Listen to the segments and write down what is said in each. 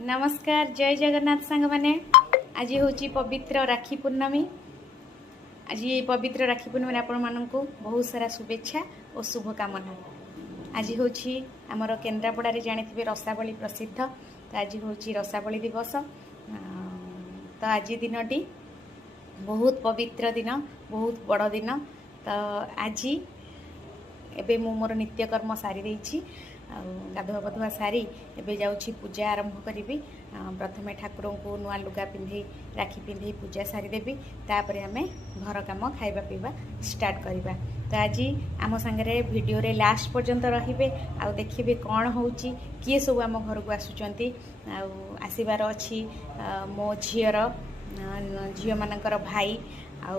नमस्कार जय जगन्नाथ सांग मैंने आज हूँ पवित्र राखी पूर्णमी। आज ये पवित्र राखी पूर्णमी आपण मानक बहुत सारा शुभेच्छा और शुभकामना। आज हूँ आमर केन्द्रापड़ा जानी रसावली प्रसिद्ध। तो आज हूँ रसावली दिवस। तो आज दिनटी बहुत पवित्र दिन, बहुत बड़ दिन। तो आज एबे मु मोर नित्यकर्म सारी देछि, गाधुआ पधुआ सारी एबे जाउछि पूजा आरंभ करी। प्रथमे ठाकुर को नुआ लुगा पिंधे राखी पिंधे पूजा सारी देवी। तापर आमे घर काम खाइबा पीवा स्टार्ट करिबा। तो आज आम संगे वीडियो रे लास्ट पर्यंत रहिबे आ देखिबे कौन होउछि, किए सब आम घर को आसुचंती आसीबार अछि। मो झीयर झील मानकर भाई आ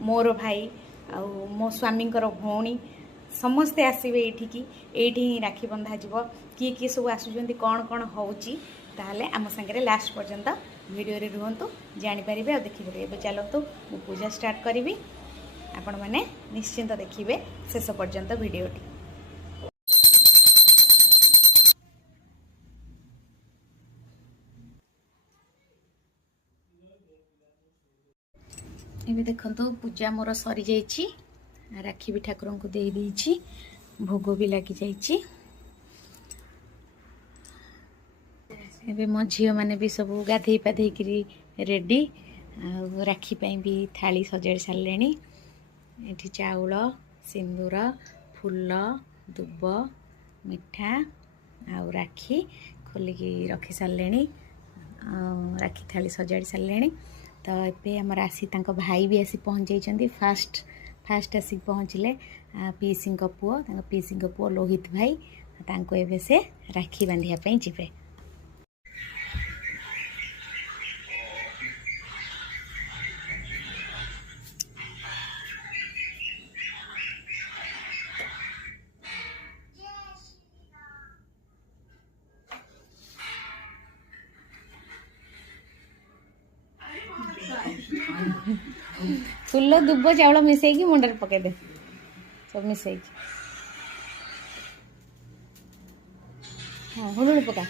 मोर भाई आ मो स्वामींकर भौणी समस्ते आसवे ये राखी बंधा जीव। किए किए सब आसुचंती कौन कौन होउछि ताहले आम संगे लास्ट पर्यंत वीडियो रे रुहंतु, जानि परिबे आ देखि परिबे। एबे चलंतु मु पूजा स्टार्ट करिवि, आपण माने निश्चिंत देखिबे शेष पर्यंत वीडियोटी। एबे देखंतु पूजा मोर सरी जाइछि, राखी भी ठाकुर को दे देछि, भोग भी लगी जाइछि। एबे मो झील माने भी सब गाधे पाधे करी रेडी आ राखी पाई भी थाली सजाई सारलेनी। एठी चाउल सिंदूर फूल दुब मिठा आ राखी खोलिकी रखी सारलेनी, राखी थाली सजाई सारलेनी। तो ये आमर आसी तांको भाई भी आसी पहुँच जाइछंती। फास्ट आसिक पहुँचले पीसी पुओ, पीसी पुओ लोहित भाई तांको एबे से राखी बांधिया पई जिवे। फूल दुब चाउल मिसेकी मुंडर पके दे, सब मिसेकी। हाँ हुलुड़ी पका।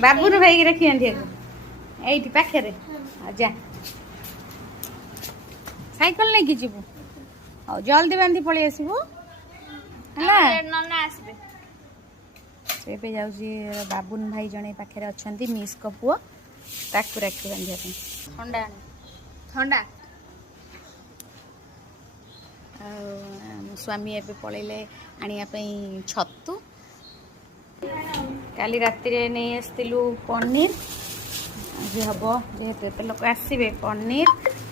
बाबू भाई की रखी एठी पाखे जा साइकल नहीं कि जीवु। हाँ जल्दी बांधी पलि आसबु है। जाऊँगी बाबुन भाई जड़े पाखे अच्छा मिस को पुओ ताकू राखी बांधिया ठंडा ठंडा। स्वामी एबे पलैले आनिया छतु। काली राति रे नहीं आसलु पनीर, आज हम जेहेतु एत लोक आसवे पनीर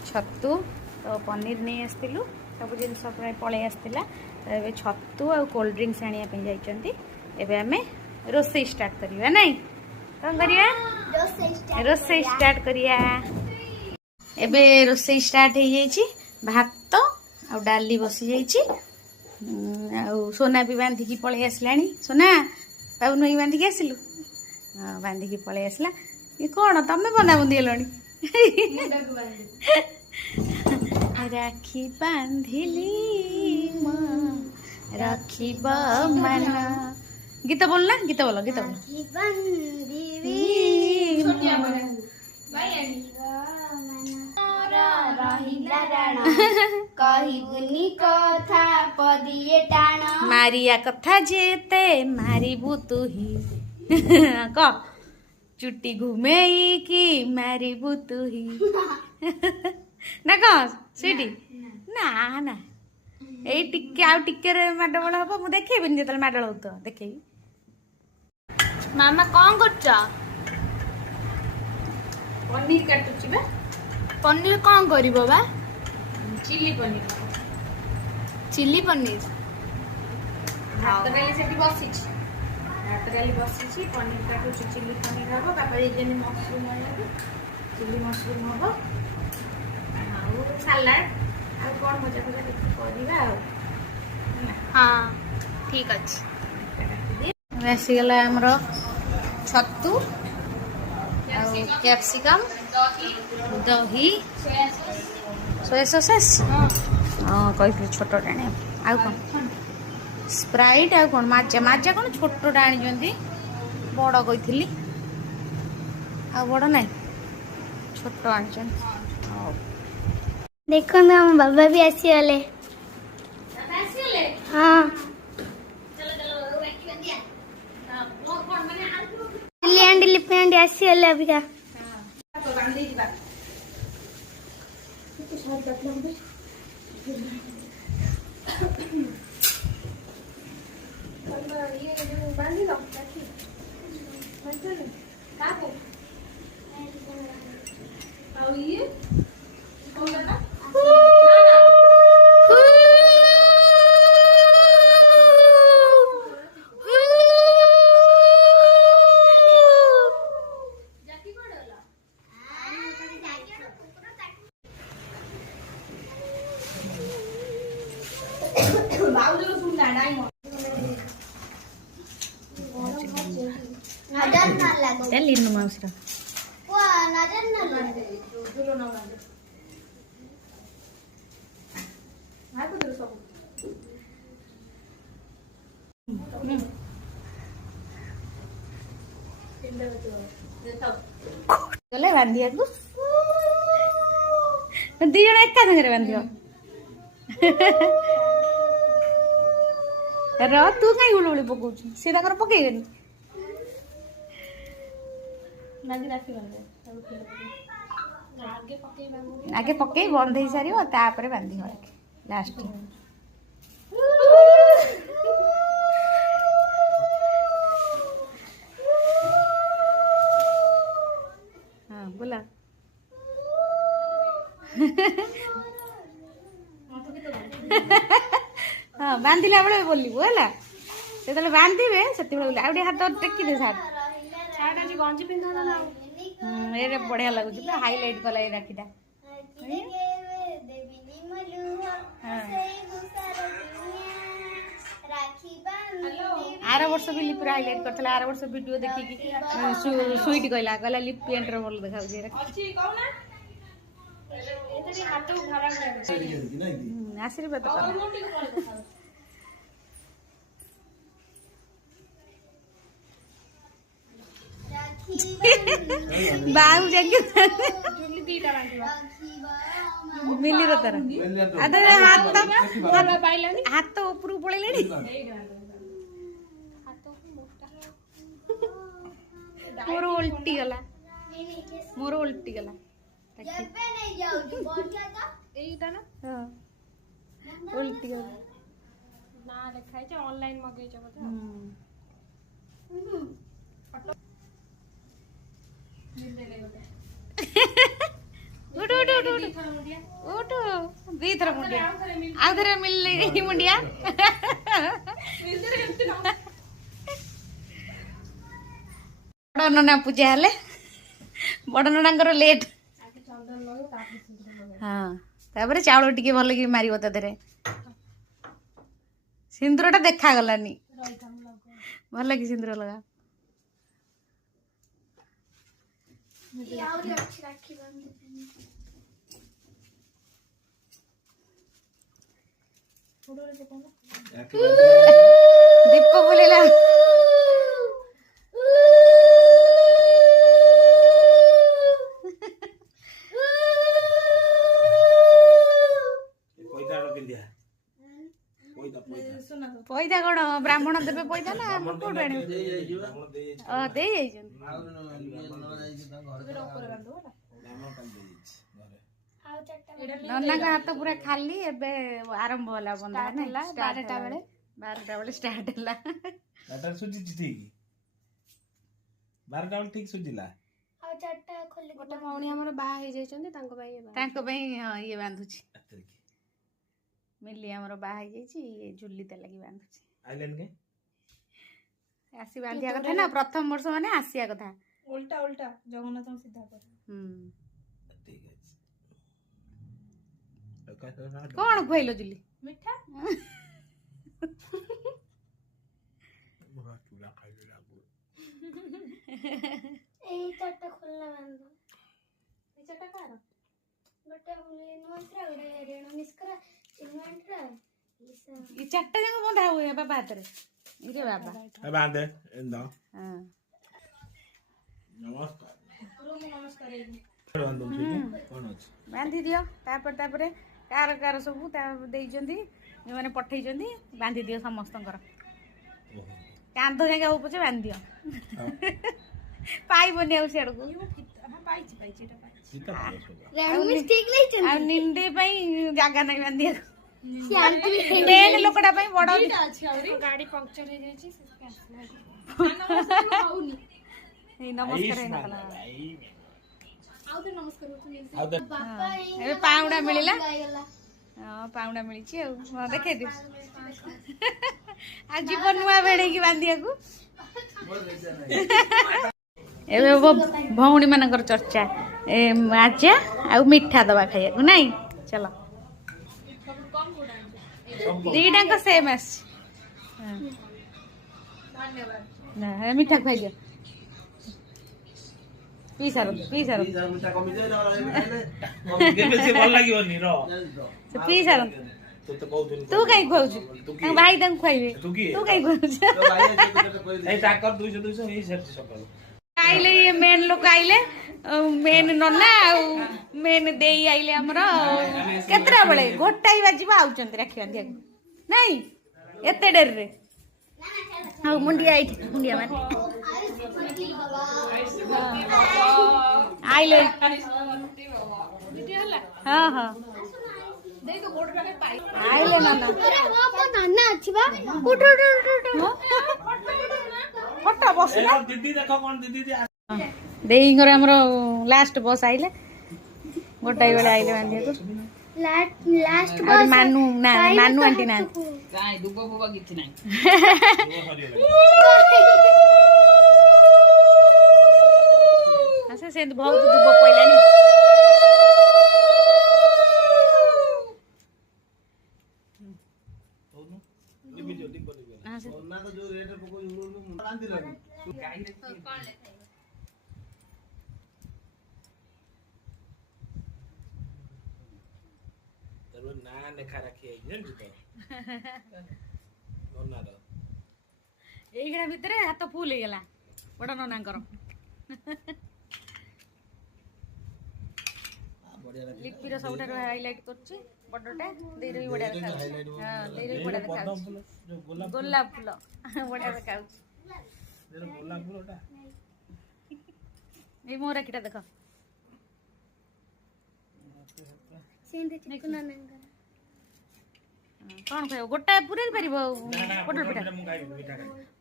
छतु। तो पनीर नहीं आसलु सब जिन पलि आसला। तो ये छतु आ कोल्ड ड्रिंक्स आनिया जाइछंती। एबे आमे रोसई स्टार्ट करिया नहीं कौन करिया रोसई स्टार्ट करिया। एबे रोसई स्टार्ट हो जाइछि। भात आ डाली बसी जाइछि। सोना भी बांधिकी पलि आसलानी। सोना बाबू नई बांधिकी आसिलु। हाँ बांधिकी पलि आसला। ये कौन तमें बंधा बुंदी हेलनी राखी बांधिली रखिब मन। गीत बोलना, गीत बोलो, गीत बोलो। कहबुनी कथा पदिए टाण मारिया कथा जेते मारिबु तुही क चुटी घुमेई कि मारिबु तुही ना कह सेठी ना ना एई टिके आउ टिके रे माडबळ हबो मु देखेबिनी जेतल माडबळ होतो देखेबी। मामा कौन करछ? पनीर काटुची बा। पनीर कौन करिवो बा? चिली पनीर। चिली पनीर भात डाली सेठी बसिछि, भात डाली बसिछि, पनीर काटुची, चिली पनीर हबो। बापा जेनी मशरूम आनबे, चिली मशरूम हबो, आउ सलाड, आउ कोन मजा मजा देखि करिबा आउ। हाँ ठीक अछि। आसी गला हमरो छतु आउ कैप्सिकम दही सोया सॉस। हाँ कही छोट टाणी आउ कौन स्प्राइट आउ कौन माजा माजा कौन छोट आनी बड़ कही आ बड़ ना छोट आनी। देखो ना हम बाबा भी आसीगले। हाँ लिपि आसीगले अबिका। लिनु माउसरा गले बांधिया को दी जण एका संगे बांधियो र तू कहीं हुलुहुली पकाउछु से ताकर पकेइबेनी आगे पकई बंद हो सारी तापर बांधी हो लास्ट। हाँ बोला हाँ बांधिला बेले बोलू है से बांधे से आउ हाथ टेकी दे सार गंजी पिंधा ये बढ़िया लगुच हाइलाइट कला ये राखीटा। आर वर्ष भी लिप हाइलाइट करथला। आर वर्ष वीडियो देखि स्वीट कहला कहला लिप पेंट रे बोल देखाउ जे आशीर्वाद कर बाहु जाके मिली रो तार अदे हाथ ऊपर पड़ेलेनी मोर उल्टी गला उल्टी गला ना लिखाई छ ऑनलाइन मगै छ बोला उठ उठ उठ उठ उठ दी थर मुंडिया आउ थरे मिल मुंडिया बड़ नना पूजा हेले बड़ ननांकर लेट हाँ तापर चाउल टिके भल कि मारिब ता देरे सिंदूरटा देखा गलानी भल कि सिंदूर लगा ଦୀପ ବୁଲେଇଲା। ପଇସା କଣ ବ୍ରାହ୍ମଣ ଦେବେ ପଇସା ନା କୋଉଠୁ ଆଣିବେ? ଦେଇ ଯାଇଛନ୍ତି। ନନାଙ୍କ ହାତ ପୁରା ଖାଲି। ଏବେ ଆରମ୍ଭ ହେଲା ବନ୍ଧା ହେଲା 12ଟା ବେଳେ। 12ଟା ବେଳେ ଷ୍ଟାର୍ଟ ହେଲା। 12ଟା ସୁଜିଛି ଠିକ। 12ଟା ବେଳେ ଠିକ ସୁଜିଲା। ଆଉ 4ଟା ଖୋଲି ଗୋଟେ ଭଉଣୀ ଆମର ବାହା ହେଇଯାଇଛନ୍ତି ତାଙ୍କ ପାଇଁ ତାଙ୍କ ପାଇଁ ଇଏ ବାନ୍ଧୁଛି। ମିଲି ଆମର ବାହା ହେଇଯାଇଛି। ଇଏ ଝୁଲି ତା ଲାଗି ବାନ୍ଧୁଛି। ଆଇଲେନି କେ? ଆସି ବାନ୍ଧିବା କଥା ନା। ପ୍ରଥମ ବର୍ଷ ମାନେ ଆସିବା କଥା। ଉଲ୍ଟା ଉଲ୍ଟା ଜଗନ୍ନାଥଙ୍କୁ ସିଧା କର। ଠିକ ଅଛି। କଣ ଖୁଆଇଲ ଜୁଲି? ମିଠା ଏଇ 4ଟା ଖୋଲା ବାନ୍ଧ। এই চারটা কার ଗୋଟେ ନୂଆଶ୍ରା ଗୋଟେ ରେଣ ନିଷ୍କରା ଚିନ୍ମୟଣ୍ଟ୍ରା ଏ ଚାରିଟା ଯାକ ବନ୍ଧା ହୁଏ ବାବା ହାତରେ। ଇରେ ବାବା। ବାନ୍ଧେ ଏନ୍ଦ। ହଁ। ନମସ୍କାର। ନମସ୍କାର କଣ ଅଛି? ବାନ୍ଧି ଦିଅ। ତାପରେ କାହାର ସବୁ ଦେଇଛନ୍ତି, ଯୋଉମାନେ ପଠେଇଛନ୍ତି ବାନ୍ଧି ଦିଅ ସମସ୍ତଙ୍କର। କାନ୍ଧ ଯାକେ ହଉ ପଛେ ବାନ୍ଧି ଦିଅ। ପାଇବନି ଆଉ ସିଆଡକୁ। ଆଉ ନିଣ୍ଡେ ପାଇଁ ଜାଗା ନାହିଁ ବାନ୍ଧିବାକୁ। ମେନ୍ ଲୋକଟା ପାଇଁ ବଡ ଗାଡି ପଙ୍କଚର ହେଇଯାଇଛି ନମସ୍କାର ହେଇନଥିଲା। ନମସ୍କାର ଏବେ ପାଉଁଡ଼ା ମିଳିଲା। ହଁ ପାଉଁଡ଼ା ମିଳିଛି ଆଉ। ହଁ ଦେଖେଇ ଦିଅ। ଆଉ ଯିବ ନୂଆ ବେଣେଇକି ବାନ୍ଧିବାକୁ। ଏବେ ଭଉଣୀ ମାନଙ୍କର ଚର୍ଚ୍ଚା। ମାଜା ଆଉ ମିଠା ଦବା ଖାଇବାକୁ ନାଇଁ। ଚାଲ ଦିଟାଙ୍କ ସେମ୍ ଆସିଛି। ମିଠା ଖୁଆଇଦିଅ। ପିଇ ସାର। ପିଇ ସାରନ୍ତୁ। ତୁ କାହିଁ ଖୁଆଉଛୁ? ତାଙ୍କ ଭାଇ ତାଙ୍କୁ ଖୁଆଇବେ। ତୁ କାହିଁ ଖୁଆଉଛୁ? ଆଇଲେ ଇଏ ମେନ୍ ଲୋକ ଆଇଲେ। ମେନ୍ ନନା ଆଉ ମେନ୍ ଦେଇ ଆଇଲେ ଆମର। କେତେଟା ବେଳେ? 1ଟା ବାଜିବ ଆଉଛନ୍ତି ରାକ୍ଷୀ ବାନ୍ଧିବାକୁ ନାଇଁ ଏତେ ଡେରିରେ। ଆଉ ମୁଣ୍ଡିଆ ଏଇଠି ମୁଣ୍ଡିଆ ମାରି ଆଇଲେ। ହଁ ହଁ ଆଇଲେ ନନା। ନାନା ଅଛି ବା। ଫଟୋ ବସିଲା। ଦେଇଙ୍କର ଆମର ଲାଷ୍ଟ ବସ୍ ଆଇଲେ। 1ଟା ବେଳେ ଆଇଲେ ବାନ୍ଧିବାକୁ। ଲାଷ୍ଟ ଆଉ ମାନୁ ଆଣ୍ଟି ନାହାନ୍ତି। ସେମିତି ବହୁତ ଦୁବ ପଇଲାଣି। ଏଇଗା ଭିତରେ ହାତ ଫୁଲ ହେଇଗଲା ବଡ ନନାଙ୍କର। ଲିପିର ସବୁଠାରୁ ହାଇଲାଇଟ କରୁଛି ବଡଟା। ଦେଇର ବି ବଢିଆ ଦେଖାଉଛି। ହଁ ଦେଇର ବି ବଢିଆ ଦେଖାଉଛି। ଗୋଲାପ ଫୁଲ ବଢିଆ ଦେଖାଉଛି। ଏଇ ମୋ ରାକ୍ଷୀଟା ଦେଖ। କଣ ଖାଇବ? ଗୋଟା ପୁରେଇ ପାରିବ ପୋଟଳ ପିଠା?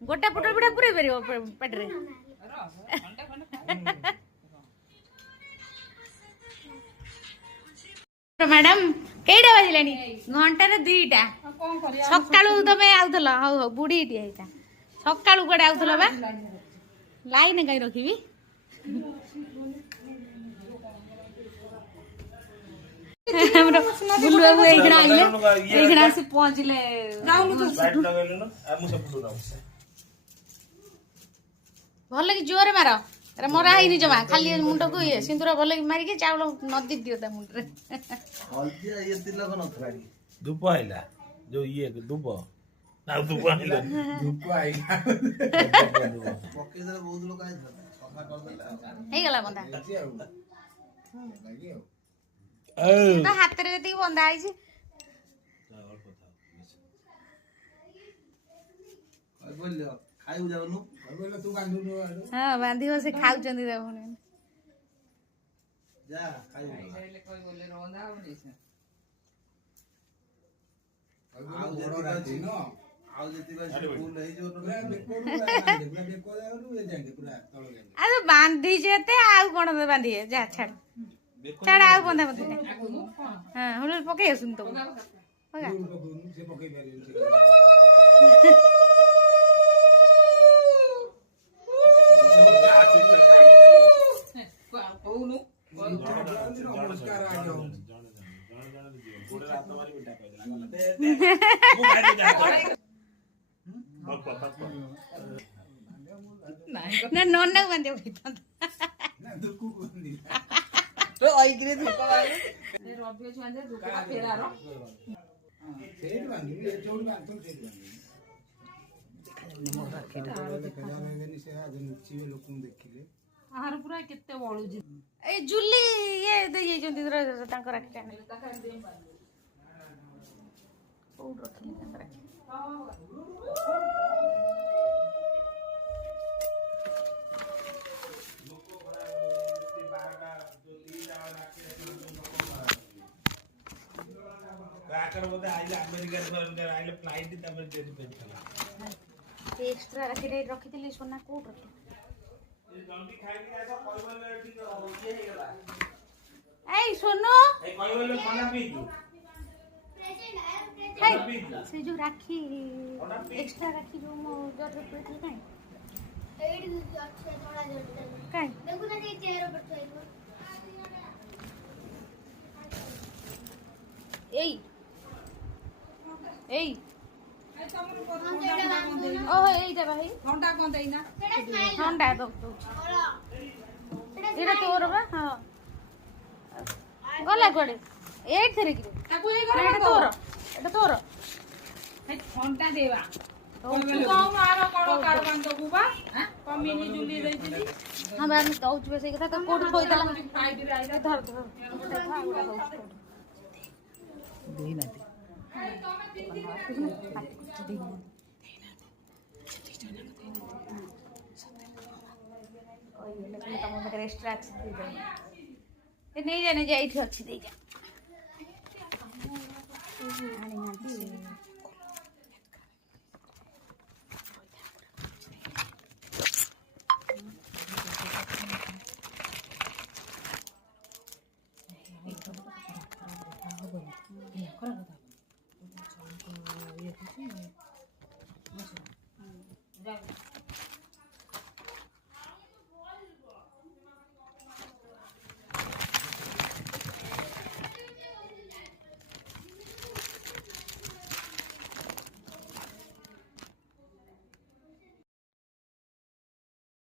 ଗୋଟା ପୋଟଳ ପିଠା ପୁରେଇ ପାରିବ ପାଟିରେ? ମ୍ୟାଡାମ କେଇଟା ବାଜିଲାଣି? ଘଣ୍ଟାରେ 2ଟା। ସକାଳୁ ତମେ ଆଉଥିଲ? ହଉ ହଉ ବୁଢୀଟି ହେଇଥା। ସକାଳୁ କୁଆଡେ ଆଉଥିଲ ବା? ଲାଇନ କାହିଁ ରଖିବି? ବୁଲୁବାବୁ ଏଇଖିଣା ଆଇଲେ। ଏଇଖିଣା ଆସି ପହଞ୍ଚିଲେ। ଭଲ କି ଜୋରେ ମାର। ମରା ହେଇନି ଜମା। ଖାଲି ମୁଣ୍ଡକୁ ଇଏ ସିନ୍ଦୁର ଭଲ କି ମାରିକି ଚାଉଳ ନଦି ଦିଅ ତା ମୁଣ୍ଡରେ। ଧୂପ ଆଇଲା जो ये दुब ना दुब आइल दुब आइल पके दे बहुत लोग आइल सफा कर देला ହେଇଗଲା ବନ୍ଧା ଲାଗି ଆଉ ତ ହାତରେ ଯେତିକି ବନ୍ଧା ହେଇଛି ଖାଇବୁ ଯାଉନୁ ତୁ ବାନ୍ଧୁନୁ ହଁ ବାନ୍ଧିବ ସେ ଖାଉଛନ୍ତି ତା ଭଉଣୀ ଯା ଖାଇବୁ ଆଉ ଯେତିକି ଫୁଲ ହେଇଯିବ ଆଉ ବାନ୍ଧିଛି ଏତେ ଆଉ କଣ ବାନ୍ଧିବେ ଯା ଛାଡ ଛାଡ ଆଉ ବନ୍ଧା ବନ୍ଧି ନାହିଁ ହଁ ହୁଳ ପକେଇ ଆସୁନି ତ ନା ନନାକୁ ବାନ୍ଧିବ କେତେ ବଳୁଛି ଏଇ ଜୁଲି ଇଏ ଦେଇଯାଇଛନ୍ତି ତାଙ୍କ ରାକ୍ଷୀଟା କୋଉଠି ରଖିଲି ତାଙ୍କ ରାକ୍ଷୀ एक्स्ट्रा रखी सोना कौट रखी सोनो से जो राखी एक्स्ट्रा राखी जो मो जर पे काई एडी अच्छे थोड़ा जल्दी काई देखो ना ये चेहरा पर तो एई एई ओ एईटा भाई घंटा कौन देना ठंडा दो एटा तोर बा हां गला कोडे एई थरे कि ताको ए एटा करे तोर एटा तोर घंटा देवा तू कौन आरो कड़ो कारबान तो बुबा हां कमिनी जुली देइली हां बा मैं कहू छे से कथा तो कोड थोई दला फाइट राइला धर धर देना एक्स्ट्रा नहीं जाने जा अच्छी दे जा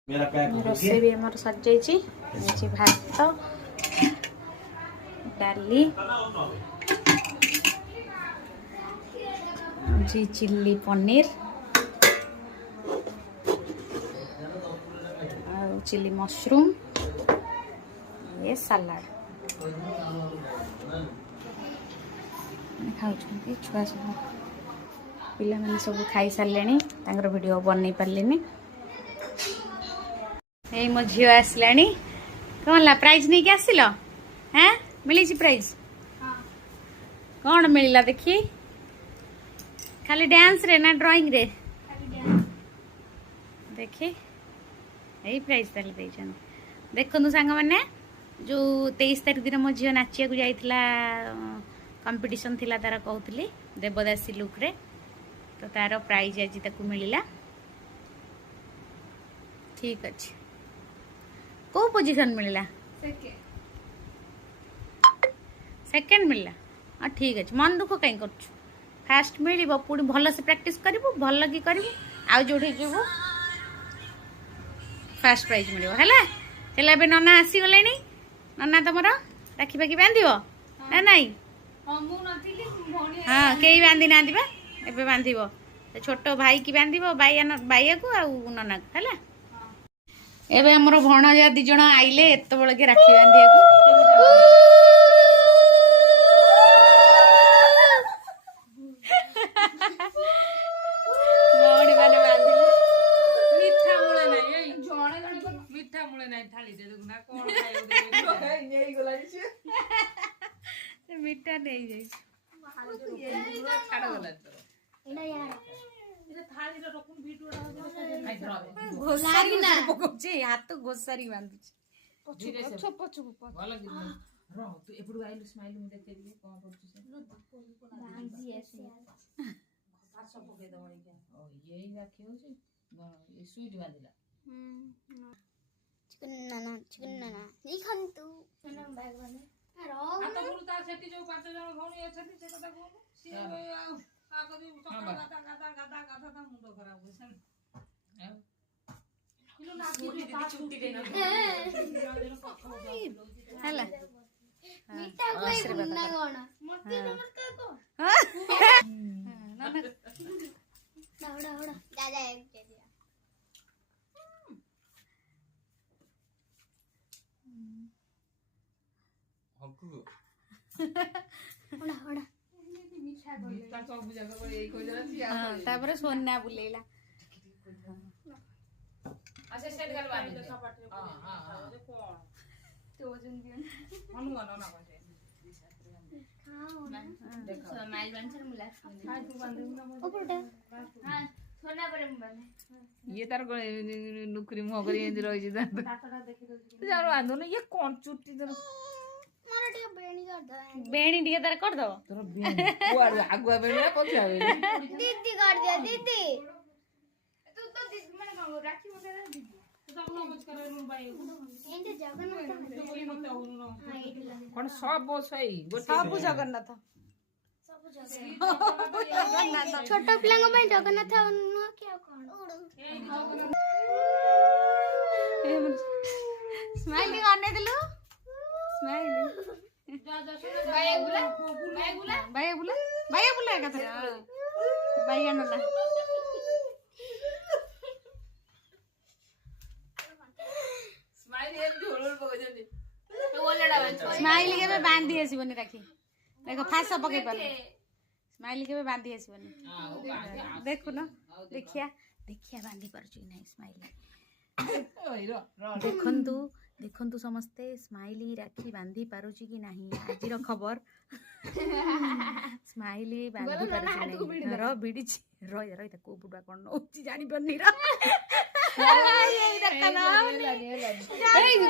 मेरा पैक रोसे भी हमार सज जाइए भात डाली जी चिल्ली पनीर चिल्ली मशरूम ये सलाड खाऊ छुआ सब पिला मैंने सब खाई सारे वीडियो बनई पारे ये मो झील आसला कौन ला प्राइज नहीं आसिल हाँ मिली प्राइज कौन मिलला देखी खाली डांस रे ना ड्राइंग रे देखी यही प्राइज ताले देखु सांग मैंने जो 23 तारीख दिन मो झील नाचिया को जाइला कंपटीशन थिला तार कहूली देवदासी लुक रे तो तार प्राइज आज ताकू मिलला ठीक अच्छे को पोजीशन मिलला सेकेंड मिलला हाँ ठीक अच्छे मन दुख कहीं कर फास्ट मिल पुणी भल से प्रैक्टिस करू भल कि करू आउ जो फास्ट प्राइज मिल है नना आसीगले नना तुम राखी पाखी बांध ना नाई ମୁଁ ନଥିଲି ଭଉଣୀ ହଁ କେହି ବାନ୍ଧି ନାହାନ୍ତି ବା ଏବେ ବାନ୍ଧିବ ସେ ଛୋଟ ଭାଇ କି ବାନ୍ଧିବ ବାଇଆକୁ ଆଉ ନନାକୁ ହେଲା। ଏବେ ଆମର ଭଣଜା 2 ଜଣ ଆଇଲେ ଏତେବେଳେ କି ରାକ୍ଷୀ ବାନ୍ଧିବାକୁ। ଭଉଣୀ ମାନେ ବାନ୍ଧିଲେ ମିଠା ମୂଳେ ନାହିଁ ଏଇ ଜଣେ ଜଣେ ମିଠା ମୂଳେ ନାହିଁ ଥାଳିରେ ଦେଖୁନା କଣ ଖାଇବାକୁ ସେ ମିଠା ନେଇଯାଇଛି। ଛାଡ଼ ଗଲା ତୋର ଏଇଟା ୟାର ଥାଳିରେ ରଖୁନ ଭିଡିଓଟା ଘୋଷାରି ପକଉଛି ହାତ ଘୋଷାରି ବାନ୍ଧୁଛି। ଭଲ କି ରହ ତୁ ଏପଟୁ ଆଇଲୁ ସ୍ମାଇଲ ମୁଁ ଦେଖେଇବି କଣ କରୁଛୁ ସେ ପାସ ପକେଇ ଦବ ଏଇଟା ଏଇ ରାକ୍ଷୀ ହଉଛି ଏ ସୁଇଟ ବାନ୍ଧିଲା ଚିକନ ଦେଖନ୍ତୁ ବ୍ୟାଗ ବନେ ହାତ ଗୁରୁ ତା ସେଠି ଯୋଉ 5 ଜଣ ଭଉଣୀ ଅଛନ୍ତି ସେ କଥା କହୁନୁ ସିଏ ଆଉ ଆଗରୁ ସକାଳ ଗାଧା ତା ମୁଣ୍ଡ ଖରାପ ହୁଏ ସେମିତି ହେଲା ମିଠା ଖୁଆଇବୁ ନା କଣ ମତେ ନମସ୍କାର କହ ଦୌଡ଼ା ଦୌଡ଼ା ଦାଦା ଏକ ଦିଆ ଓଡ଼ା ଓଡ଼ା ସବୁ ଜାଗା ଏଇ କହିଦେଲା ତାପରେ ସୋନା ବୁଲେଇଲା। ଆଚ୍ଛା ସେଟ୍ ଗାଲ ବାନ୍ଧି ହଁ ହଁ କଣ तो वजन दियो ହନୁମାନ ନା କଣ ସେ देखो माइल बांधर मुला हां तू बांधे ओपरटा हां सोना पर मु बांधे ये तार नुकरी मुह करी एंदी रही जा दातटा देखि दो जानो बांधो ना ये कौन चुट्टी तोर मारो टिके बेणी कर दो बेणी टिके तार कर दो तोर कुआड़ आगुआ बेणी ना पछा बेणी दीदी कर दिया दीदी तू तो दीदी माने कौन राखी मते दीदी तू तो नमस्कार नु भाई एं데 जगन्नाथ कौन सब सही ସବୁ ଜଗନ୍ନାଥ छोट पिलांग ପାଇଁ ଜଗନ୍ନାଥ ନୁହ କି ଆଉ କଣ ସ୍ମାଇଲି ଅନେଇ ଦେଲୁ ସ୍ମାଇଲି ବାୟା ବୁଲା ଏକାଥରେ ବାୟା ନଲା ସ୍ମାଇଲି କେବେ ବାନ୍ଧି ଆସିବନି ରାକ୍ଷୀ ଦେଖ ଫାସ ପକେଇ ପାରିଲେ ସ୍ମାଇଲି କେବେ ବାନ୍ଧି ଆସିବନି ଦେଖୁନ ଦେଖିଆ ବାନ୍ଧି ପାରୁଛୁ କି ନାହିଁ ସ୍ମାଇଲି ଦେଖନ୍ତୁ ଦେଖନ୍ତୁ ସମସ୍ତେ ସ୍ମାଇଲି ରାକ୍ଷୀ ବାନ୍ଧି ପାରୁଛି କି ନାହିଁ ଆଜିର ଖବର ସ୍ମାଇଲି ବାନ୍ଧି ପାରୁଛି ନାହିଁ ର ଭିଡ଼ିଛି ରହିଥା କୋଉ ପଟୁଆ କଣ ନଉଛି ଜାଣିପାରୁନି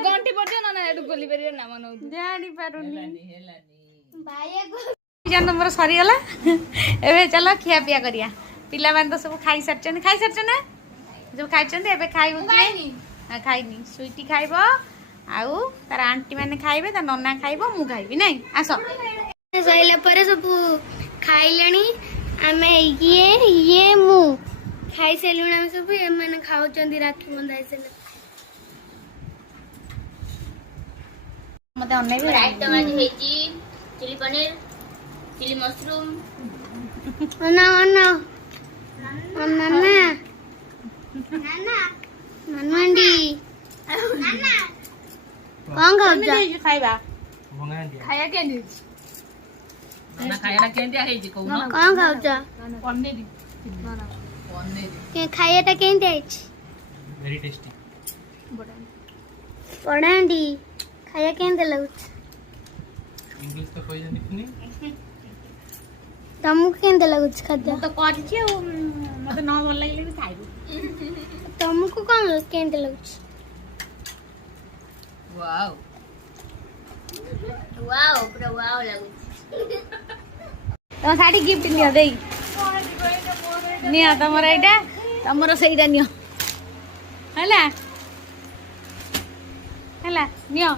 ଗଣ୍ଠି ପଡିବ ନା ଏଠୁ ଖୋଲି ପାରିବ ନା ମନ ଜାଣିପାରୁନି ଭାଇକୁ ମୋର ସରିଗଲା ଏବେ ଚାଲ ଖିଆ ପିଆ କରିବା ପିଲାମାନେ ତ ସବୁ ଖାଇସାରିଛନ୍ତି ନା ସବୁ ଖାଇଛନ୍ତି ଏବେ ଖାଇବୁ ଖାଇନି ସୁଇଟି ଖାଇବ ଆଉ ତାର ଆଣ୍ଟି ମାନେ ଖାଇବେ ତା ନନା ଖାଇବ ମୁଁ ଖାଇବି ନାଇଁ ଆସ ସରିଲା ପରେ ସବୁ ଖାଇଲେଣି ଆମେ ଇଏ ମୁଁ ଖାଇସାରିଲୁଣି ଆମେ ସବୁ ଏମାନେ ଖାଉଛନ୍ତି ରାକ୍ଷୀ ବନ୍ଧା ହେଇସାରିଲେ ମତେ ଅନେଇବେ ରାଇତା ଆଜି ହେଇଛି ଚିଲି ପନିର ଚିଲି ମଶରୁମ ଅନା ମାନମଣ୍ଡି କଣ ଖାଉଛ ଖାଇବା ଖାଇବା କେନ୍ତି ନା ଖାଇବାଟା କେନ୍ତି ହେଇଛି କହୁନ କଣ ଖାଉଛ ପନିର ଖାଇବାଟା କେମିତି ହେଇଛି very tasty ପଢାନ୍ତି ଖାଇବା କେମିତି ଲାଗୁଛି english ତ କହିଯାନ୍ତି ପୁଣି ତମକୁ କେମିତି ଲାଗୁଛି ଖାଦ୍ୟ ମୁଁ ତ କରିଛି ଆଉ ମତେ ନ ଭଲ ଲାଗିଲେ ବି ଖାଇବୁ ତମକୁ କଣ କେମିତି ଲାଗୁଛି ୱାଓ ପୁରା ୱାଓ ଲାଗୁଛି ତମ ଶାଢୀ ଗିଫ୍ଟ ନିଅ ଦେଇ ନିଅ ତମର ଏଇଟା ତମର ସେଇଟା ନିଅ ହେଲା ନିଅ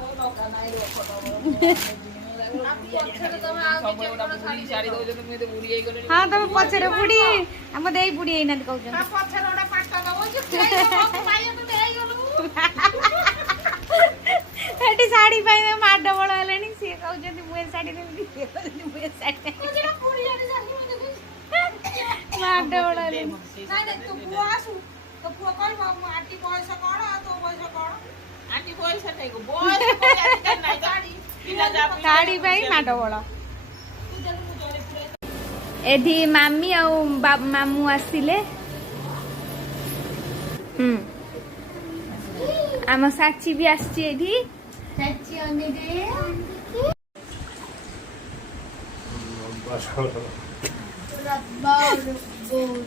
ହଁ ତମେ ପଛରେ ବୁଢୀ ଆମ ଦେଇ ବୁଢୀ ହେଇନାହାନ୍ତି କହୁଛନ୍ତି ଏଠି ଶାଢୀ ପାଇଁ ମାଡ ବଳ ହେଲେଣି ସିଏ कहउछन्ती मुए साड़ी देबी किए कहउछन्ती मुए साड़ी माडो ओडाले ନାଇଁ ନାଇଁ ତୋ ପୁଅ ଆସୁ ତୋ ପୁଅ କହିବ ମୋ ଆଣ୍ଟି ବୟସ କଣ ଆଉ ତୋ ବୟସ କଣ ଆଣ୍ଟି ବୟସ ନାହିଁ ଗୋ ବୟସ କଣ ଆଜିକାଲି ନାହିଁ ଗାଡ଼ି ପିଲା ଯା साड़ी भाई माडो ओडा एठी मामी आ मामू आसिले आम साची भी आसची एठी चाची अनेके रबर बोल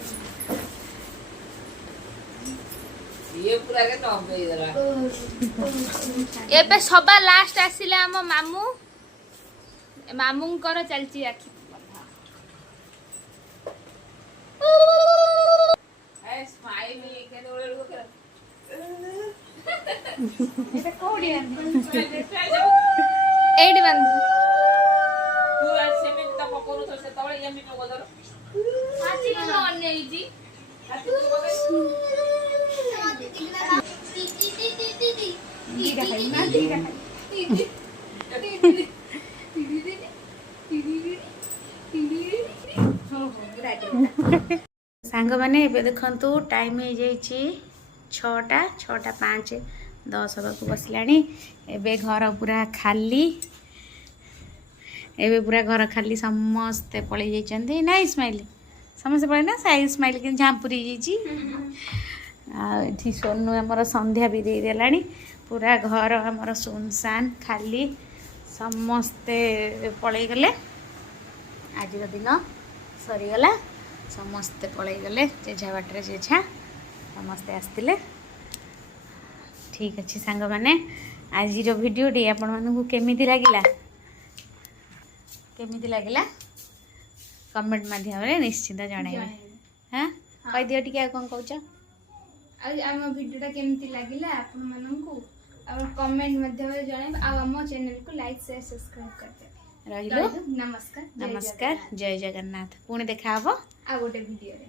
ଇଏ ପୁରା କେ ଟପ୍ ଦେଇଦେଲା ଏବେ ସବା ଲାଷ୍ଟ ଆସିଲେ ଆମ ମାମୁ ମାମୁଙ୍କର ଚାଲିଛି ରାକ୍ଷୀ ଏ ସ୍ମାଇଲ କେନ ଓଳେ ଲୋକ ଏଟା କୋଉଠି ତୁ ଏଇଠି ବାନ୍ଧୁ ସେମିତି ତ ପକଉନୁ ତ ସେତେବେଳେ ଏମିତି ପକଉଦର ଆଜି କଣ ଅନେଇଛି ଦିଟା ଖାଇ ନା ଦିଟା ସାଙ୍ଗମାନେ ଏବେ ଦେଖନ୍ତୁ ଟାଇମ୍ ହେଇଯାଇଛି 6ଟା 6:05 10 ହେବାକୁ ବସିଲାଣି ଏବେ ଘର ପୁରା ଖାଲି ଏବେ ପୁରା ଘର ଖାଲି ସମସ୍ତେ ପଳେଇ ଯାଇଛନ୍ତି ନାଇଁ ସ୍ମାଇଲି ସମସ୍ତେ ପଳେଇ ନା ସାଇ ସ୍ମାଇଲି କିନ୍ତୁ ଝାମ୍ପୁରି ହେଇଯାଇଛି ଆଉ ଏଠି ସୋନୁ ଆମର ସନ୍ଧ୍ୟା ବି ଦେଇଦେଲାଣି ପୁରା ଘର ଆମର ସୁନସାନ ଖାଲି ସମସ୍ତେ ପଳେଇଗଲେ ଆଜିର ଦିନ ସରିଗଲା ସମସ୍ତେ ପଳେଇଗଲେ ଯେଝା ବାଟରେ ଯେଝା ସମସ୍ତେ ଆସିଥିଲେ ଠିକ୍ ଅଛି ସାଙ୍ଗମାନେ ଆଜିର ଭିଡ଼ିଓଟି ଆପଣମାନଙ୍କୁ କେମିତି ଲାଗିଲା କମେଣ୍ଟ ମାଧ୍ୟମରେ ନିଶ୍ଚିନ୍ତ ଜଣାଇବେ ହଁ କହିଦିଅ ଟିକେ ଆଉ କ'ଣ କହୁଛ ଆଉ ଆମ ଭିଡ଼ିଓଟା କେମିତି ଲାଗିଲା ଆପଣମାନଙ୍କୁ ଆଉ କମେଣ୍ଟ ମାଧ୍ୟମରେ ଜଣାଇବେ ଆଉ ଆମ ଚ୍ୟାନେଲକୁ ଲାଇକ୍ ସେୟାର ସବସ୍କ୍ରାଇବ୍ କରିଦେବେ ରହିଲୁ ନମସ୍କାର ନମସ୍କାର ଜୟ ଜଗନ୍ନାଥ ପୁଣି ଦେଖା ହବ ଆଉ ଗୋଟେ ଭିଡ଼ିଓରେ